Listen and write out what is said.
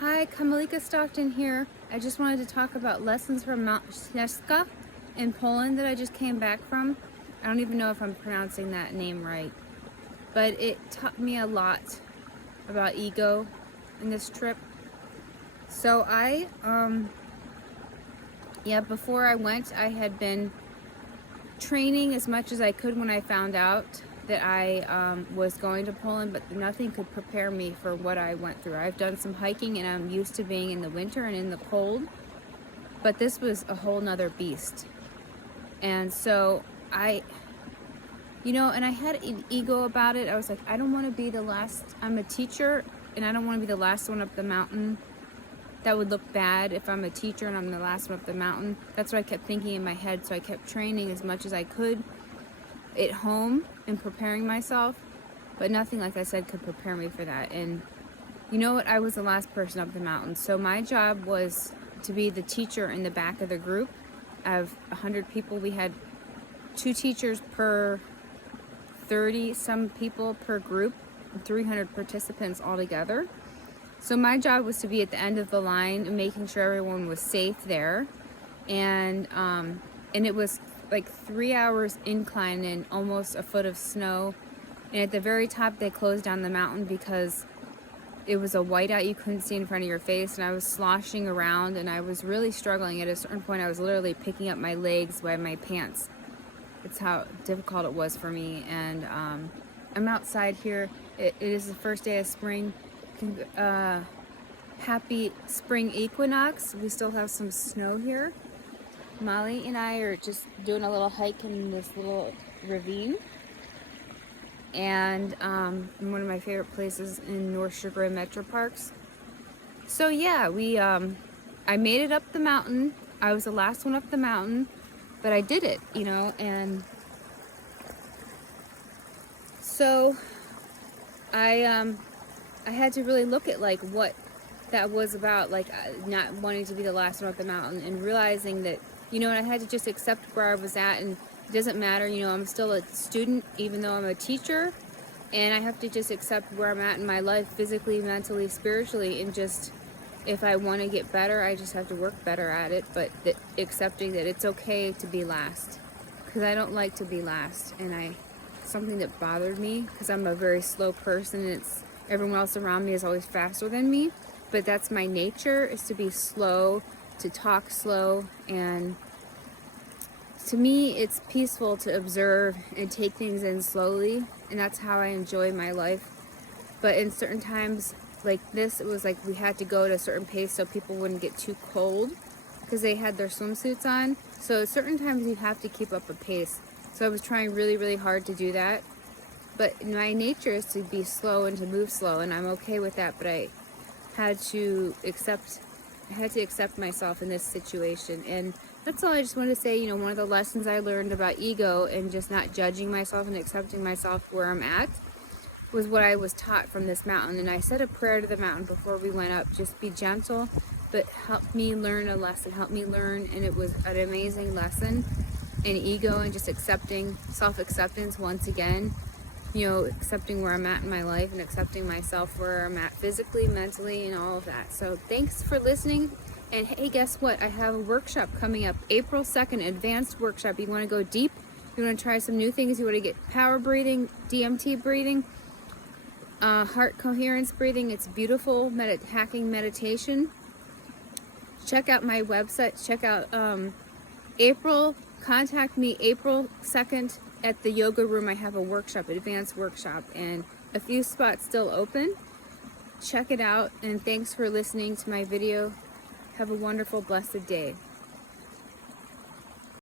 Hi, Kamalika Stockton here. I just wanted to talk about lessons from Mount Sniezka in Poland that I just came back from. I don't even know if I'm pronouncing that name right, but it taught me a lot about ego in this trip. So before I went, I had been training as much as I could when I found out that I was going to Poland, but nothing could prepare me for what I went through. I've done some hiking and I'm used to being in the winter and in the cold, but this was a whole nother beast. And so and I had an ego about it. I was like, I don't want to be the last. I'm a teacher and I don't want to be the last one up the mountain. That would look bad if I'm a teacher and I'm the last one up the mountain. That's what I kept thinking in my head. So I kept training as much as I could at home and preparing myself, but nothing, like I said, could prepare me for that. And you know what? I was the last person up the mountain. So my job was to be the teacher in the back of the group. Of 100 people, we had 2 teachers per 30 some people per group, 300 participants altogether. So my job was to be at the end of the line and making sure everyone was safe there. And it was like 3 hours incline and almost a foot of snow. And at the very top, they closed down the mountain because it was a whiteout. You couldn't see in front of your face. And I was sloshing around and I was really struggling. At a certain point, I was literally picking up my legs by my pants. It's how difficult it was for me. And I'm outside here. It is the first day of spring. Happy spring equinox. We still have some snow here. Molly and I are just doing a little hike in this little ravine, and in one of my favorite places in North Sugar and Metro Parks. So yeah, I made it up the mountain. I was the last one up the mountain, but I did it, and so I had to really look at like what that was about, like not wanting to be the last one up the mountain and realizing that, and I had to just accept where I was at, and it doesn't matter, I'm still a student even though I'm a teacher, and I have to just accept where I'm at in my life, physically, mentally, spiritually, and just, if I want to get better, I just have to work better at it, but accepting that it's okay to be last, because I don't like to be last, and something that bothered me, because I'm a very slow person, and everyone else around me is always faster than me, but that's my nature, is to be slow, to talk slow, and to me it's peaceful to observe and take things in slowly, and that's how I enjoy my life. But in certain times like this, it was like we had to go at a certain pace so people wouldn't get too cold because they had their swimsuits on. So at certain times you have to keep up a pace. So I was trying really, really hard to do that. But my nature is to be slow and to move slow, and I'm okay with that, but I had to accept myself in this situation. And that's all I just wanted to say. One of the lessons I learned about ego and just not judging myself and accepting myself where I'm at was what I was taught from this mountain. And I said a prayer to the mountain before we went up, just be gentle, but help me learn a lesson, help me learn. And it was an amazing lesson. And ego and just accepting, self-acceptance once again, accepting where I'm at in my life and accepting myself where I'm at physically, mentally, and all of that. So thanks for listening. And hey, guess what? I have a workshop coming up April 2nd, advanced workshop. You want to go deep? You want to try some new things? You want to get power breathing, DMT breathing, heart coherence breathing. It's beautiful hacking meditation. Check out my website. Check out contact me April 2nd at the yoga room. I have a workshop, advanced workshop, and a few spots still open. Check it out, and thanks for listening to my video. Have a wonderful, blessed day.